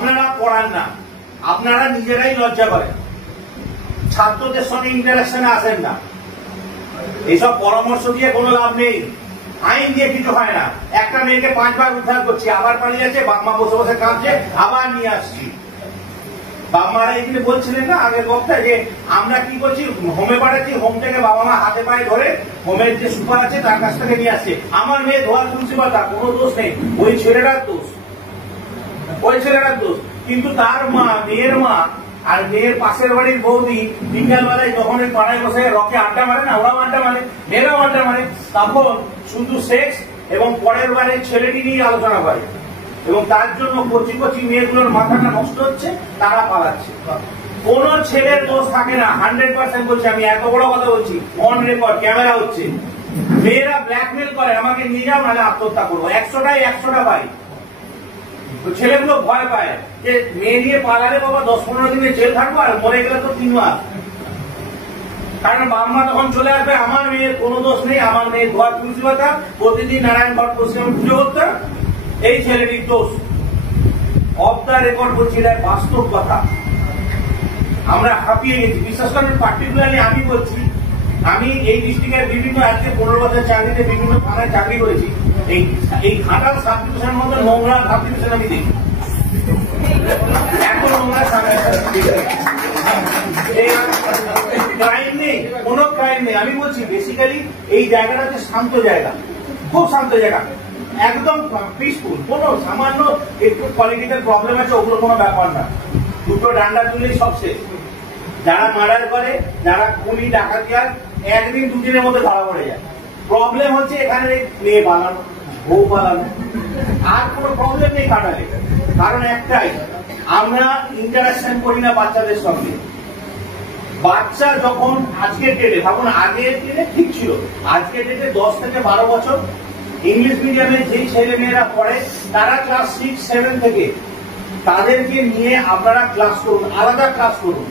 আপনারা পড়ান না, আপনারা নিজেরাই লজ্জা করেন, ছাত্রদের সঙ্গে ইন্টারাকশনে আসেন না। এইসব পরামর্শ দিয়ে কোনো লাভ নেই, আইন দিয়ে কিছু হয় না। একটা মেয়েকে 5 বার উদ্ধার করছি, আবার পালিয়ে যাচ্ছে, বাবা বসে বসে কাঁদছে, আবার নিয়ে আসছি। বাবা এখানে বলছিলেন না আগের বক্তায় যে আমরা কি করছি, হোমে পাঠাচ্ছি, হোম থেকে বাবা মা হাতে পায়ে ধরে হোমের যে সুপার আছে তার কাছ থেকে নিয়ে আসছে। আমার মেয়ে ধোয়ার প্রিন্সিপাল, তার কোনো দোষ নেই, ওই ছেলেটার দোষ, ওই ছেলেটার দোষ। কিন্তু তার মা, মেয়ের মা আর মেয়ের পাশের বাড়ির বৌদি বিকালবেলায় যখন ওই পাড়ায় বসে রকে আড্ডা মারে না, ওরাও আড্ডা মারে, মেয়েরাও আড্ডা মারে, তখন শুধু সেক্স এবং পরের বাড়ির ছেলেটি নিয়ে আলোচনা করে, এবং তার জন্য কচি কচি মেয়েগুলোর মাথাটা নষ্ট হচ্ছে, তারা পালাচ্ছে। কোন ছেলের দোষ থাকে না, 100% বলছি আমি, এত বড় কথা বলছি, অন রেকর্ড, ক্যামেরা হচ্ছে। মেয়েরা ব্ল্যাকমেল করে, আমাকে নিয়ে যাও নাহলে আত্মহত্যা করবো, 100টায় 100টা পাই। ছেলেগুলো ভয় পায় যে মেয়ে নিয়ে পালালে বাবা 10-15 দিনে জেল থাকবো, আর মরে গেলে তো 3 মাস। কারণ বাবা মা তখন চলে আসবে, আমার মেয়ের কোনো দোষ নেই, আমার মেয়ের ঘর তুলসীপাতা, প্রতিদিন নারায়ণ ঘট পশ্চিম পুজো করতে, এই ছেলেটির দোষ। অফ দ্য রেকর্ড বলছি, এটা বাস্তব কথা। আমরা হাঁপিয়ে গেছি, বিশেষ করে পার্টিকুলারলি আমি বলছি, আমি এই ডিস্ট্রিক্টের বিভিন্ন, আজকে 15 বছর চাকরিতে বিভিন্ন থানায় চাকরি করেছি। এই ঘাটাল সাব ডিভিশনের মধ্যে নোংরা সাব ডিভিশন আমি দেখি, এত নোংরা ক্রাইম নেই, কোনো ক্রাইম নেই। আমি বলছি বেসিক্যালি এই জায়গাটা হচ্ছে শান্ত জায়গা, খুব শান্ত জায়গা, একদম পিসফুল। কোনো সামান্য একটু পলিটিক্যাল প্রবলেম আছে, ওগুলো কোনো ব্যাপার না, দুটো ডান্ডা তুলেই সব শেষ। যারা মার্ডার করে, যারা খুনি ডাকাতি হয়, 1 দিন 2 দিনের মধ্যে ধরা পড়ে যায়। প্রবলেম হচ্ছে এখানে মেয়ে পালানো, বউ পালানো, আর কোনো প্রবলেম নেই ঘাটালে। কারণ একটাই, আমরা ইন্টারাকশন করি না বাচ্চাদের সঙ্গে। বাচ্চা যখন আজকের ডেটে, ভাবুন আগের দিনে ঠিক ছিল, আজকের ডেটে 10 থেকে 12 বছর ইংলিশ মিডিয়ামে যেই ছেলে মেয়েরা পড়ে, তারা ক্লাস 6-7 থেকে, তাদেরকে নিয়ে আপনারা ক্লাস করুন, আলাদা ক্লাস করুন।